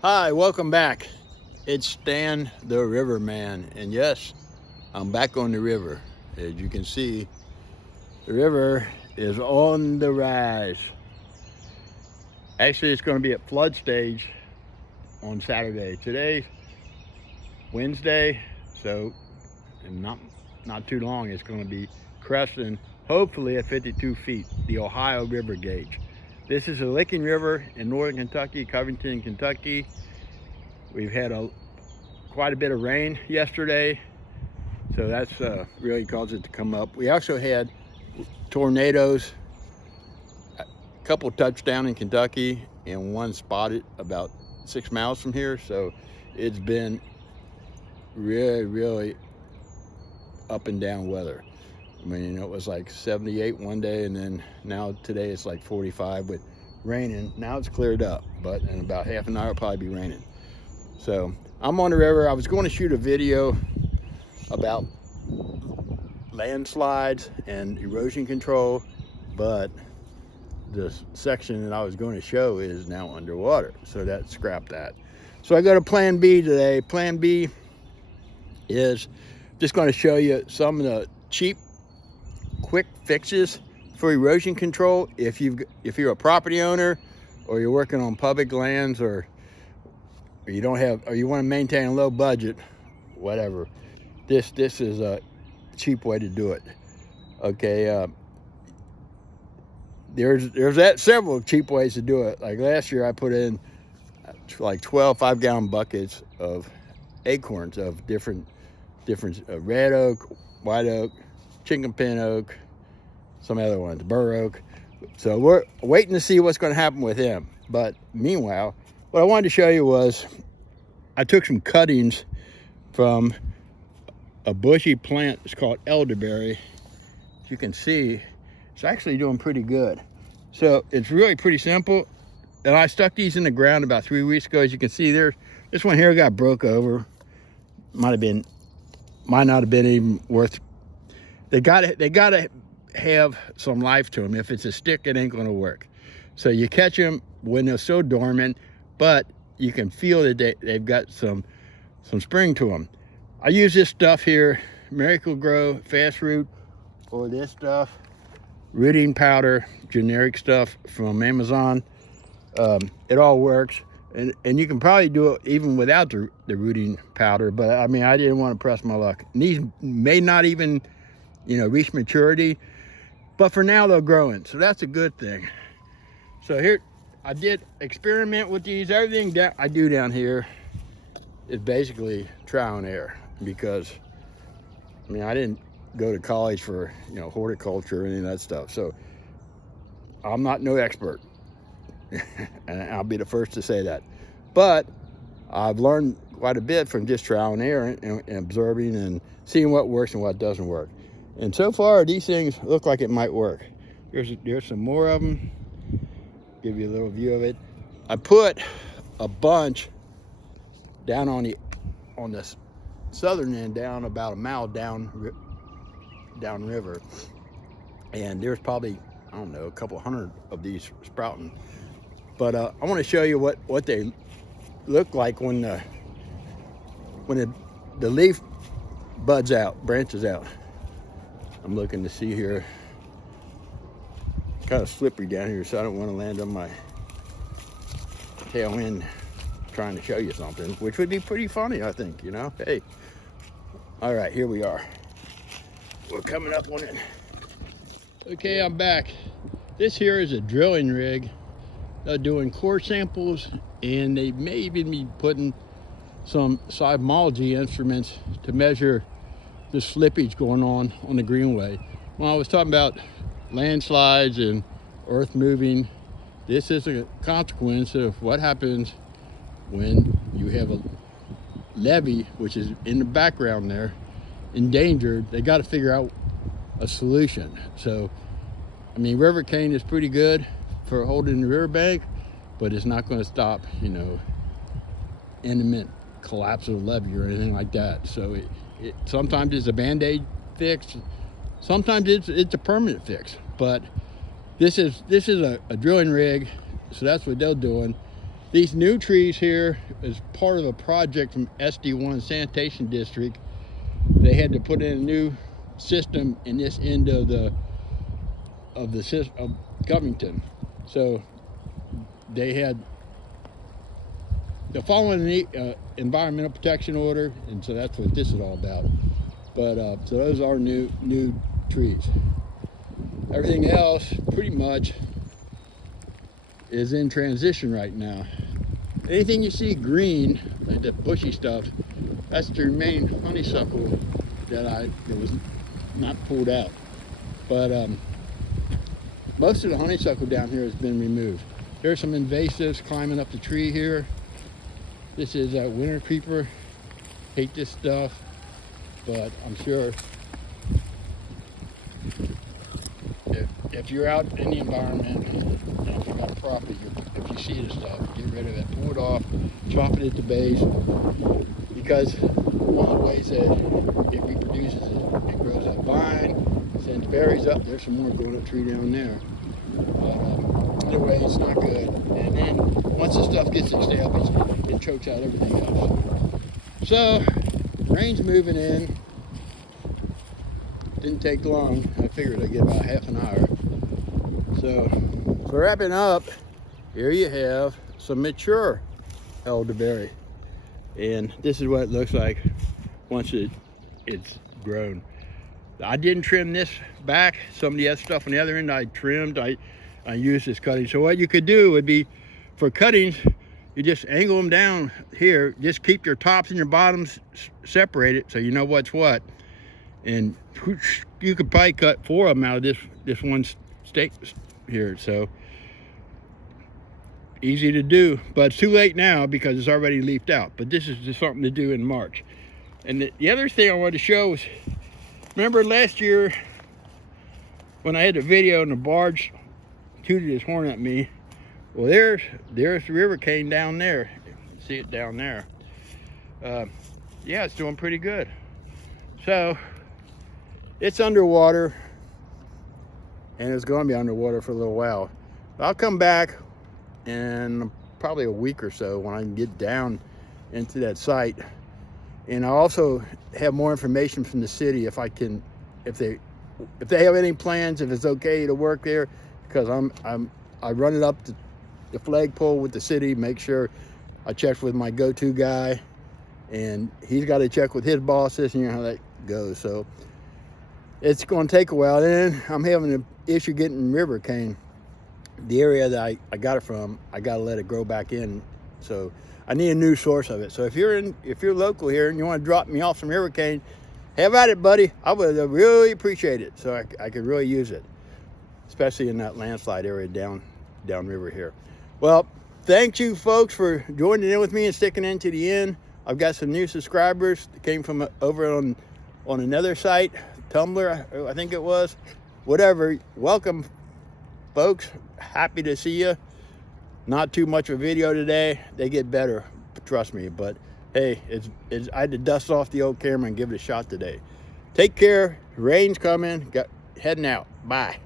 Hi, welcome back. It's Stan the Riverman, and yes, I'm back on the river. As you can see, the river is on the rise. Actually, it's going to be at flood stage on Saturday. Today's Wednesday, so in not too long, it's going to be cresting, hopefully at 52 feet, the Ohio River gauge. This is the Licknig River in northern Kentucky, Covington, Kentucky. We've had quite a bit of rain yesterday, so that's really caused it to come up. We also had tornadoes, a couple touched down in Kentucky and one spotted about 6 miles from here. So it's been really up and down weather. I mean, it was like 78 one day, and then now today it's like 45 with raining. Now it's cleared up, but in about half an hour it'll probably be raining. So I'm on the river. I was going to shoot a video about landslides and erosion control, but the section that I was going to show is now underwater, so that scrapped that. So I go to plan B today. Plan B is just going to show you some of the cheap quick fixes for erosion control if you're a property owner, or you're working on public lands, or you don't have, or you want to maintain a low budget, whatever. This is a cheap way to do it. Okay, there's several cheap ways to do it. Like last year I put in like 12 5-gallon buckets of acorns of different red oak, white oak, chicken pin oak, some other ones, bur oak. So we're waiting to see what's going to happen with him. But meanwhile, what I wanted to show you was I took some cuttings from a bushy plant. It's called elderberry. As you can see, it's actually doing pretty good. So it's really pretty simple. And I stuck these in the ground about 3 weeks ago. As you can see there, this one here got broke over. Might not have been even worth. They gotta have some life to them. If it's a stick, it ain't gonna work. So you catch them when they're so dormant, but you can feel that they've got some spring to them. I use this stuff here, Miracle-Gro Fast Root, or this stuff, rooting powder, generic stuff from Amazon. It all works, and you can probably do it even without the rooting powder, but I mean, I didn't want to press my luck. And these may not even, reach maturity, but for now they're growing, so that's a good thing. So here, I did experiment with these. Everything that I do down here is basically trial and error, because I mean, I didn't go to college for horticulture or any of that stuff, so I'm not no expert. And I'll be the first to say that, but I've learned quite a bit from just trial and error and observing and seeing what works and what doesn't work. And so far these things look like it might work. There's some more of them. Give you a little view of it. I put a bunch down on the southern end, down about a mile down river, and there's probably, I don't know, a couple hundred of these sprouting. But I want to show you what they look like when the leaf buds out, branches out. I'm looking to see here. Kind of slippery down here, so I don't want to land on my tail end trying to show you something, which would be pretty funny, I think, Hey, all right, here we are. We're coming up on it. Okay, I'm back. This here is a drilling rig. They're doing core samples, and they may even be putting some seismology instruments to measure the slippage going on the Greenway. When I was talking about landslides and earth moving, this is a consequence of what happens when you have a levee, which is in the background there, endangered. They got to figure out a solution. So I mean, rivercane is pretty good for holding the riverbank, but it's not going to stop imminent collapse of the levee or anything like that. So it sometimes it's a band-aid fix, sometimes it's a permanent fix. But this is a drilling rig, so that's what they're doing. These new trees here is part of a project from SD1 Sanitation District. They had to put in a new system in this end of Covington. So they had the following the environmental protection order, and so that's what this is all about. But so those are new trees. Everything else pretty much is in transition right now. Anything you see green, like the bushy stuff, that's the remaining honeysuckle that was not pulled out. But most of the honeysuckle down here has been removed. There's some invasives climbing up the tree here. This is a winter creeper. Hate this stuff, but I'm sure if you're out in the environment, and if you got a property, if you see this stuff, get rid of it, pull it off, chop it at the base, because one of the ways that it reproduces it grows up vine, sends berries up. There's some more going up tree down there. Either way, it's not good. And then once the stuff gets established, it chokes out everything else. So rain's moving in. Didn't take long. I figured I'd get about half an hour. So for wrapping up, here you have some mature elderberry. And this is what it looks like once it's grown. I didn't trim this back. Some of the other stuff on the other end I trimmed. I used this cutting. So what you could do would be, for cuttings, you just angle them down here. Just keep your tops and your bottoms separated so you know what's what. And you could probably cut 4 of them out of this one stake here. So easy to do, but it's too late now because it's already leafed out. But this is just something to do in March. And the other thing I wanted to show was, remember last year when I had the video and the barge tooted his horn at me? Well, there's the rivercane down there. See it down there. Yeah, it's doing pretty good. So it's underwater, and it's going to be underwater for a little while. I'll come back in probably a week or so when I can get down into that site, and I'll also have more information from the city if they have any plans, if it's okay to work there, because I run it up the flagpole with the city, make sure I check with my go-to guy, and he's got to check with his bosses, and you know how that goes. So it's going to take a while. And I'm having an issue getting rivercane. The area that I got it from, I got to let it grow back in. So I need a new source of it. So if you're local here and you want to drop me off some rivercane, have at it, buddy. I would really appreciate it. So I could really use it, especially in that landslide area downriver here. Well, thank you folks for joining in with me and sticking in to the end. I've got some new subscribers that came from over on another site, Tumblr, I think it was. Whatever, welcome folks, happy to see you. Not too much of a video today. They get better, trust me, but hey, I had to dust off the old camera and give it a shot today. Take care, rain's coming, heading out, bye.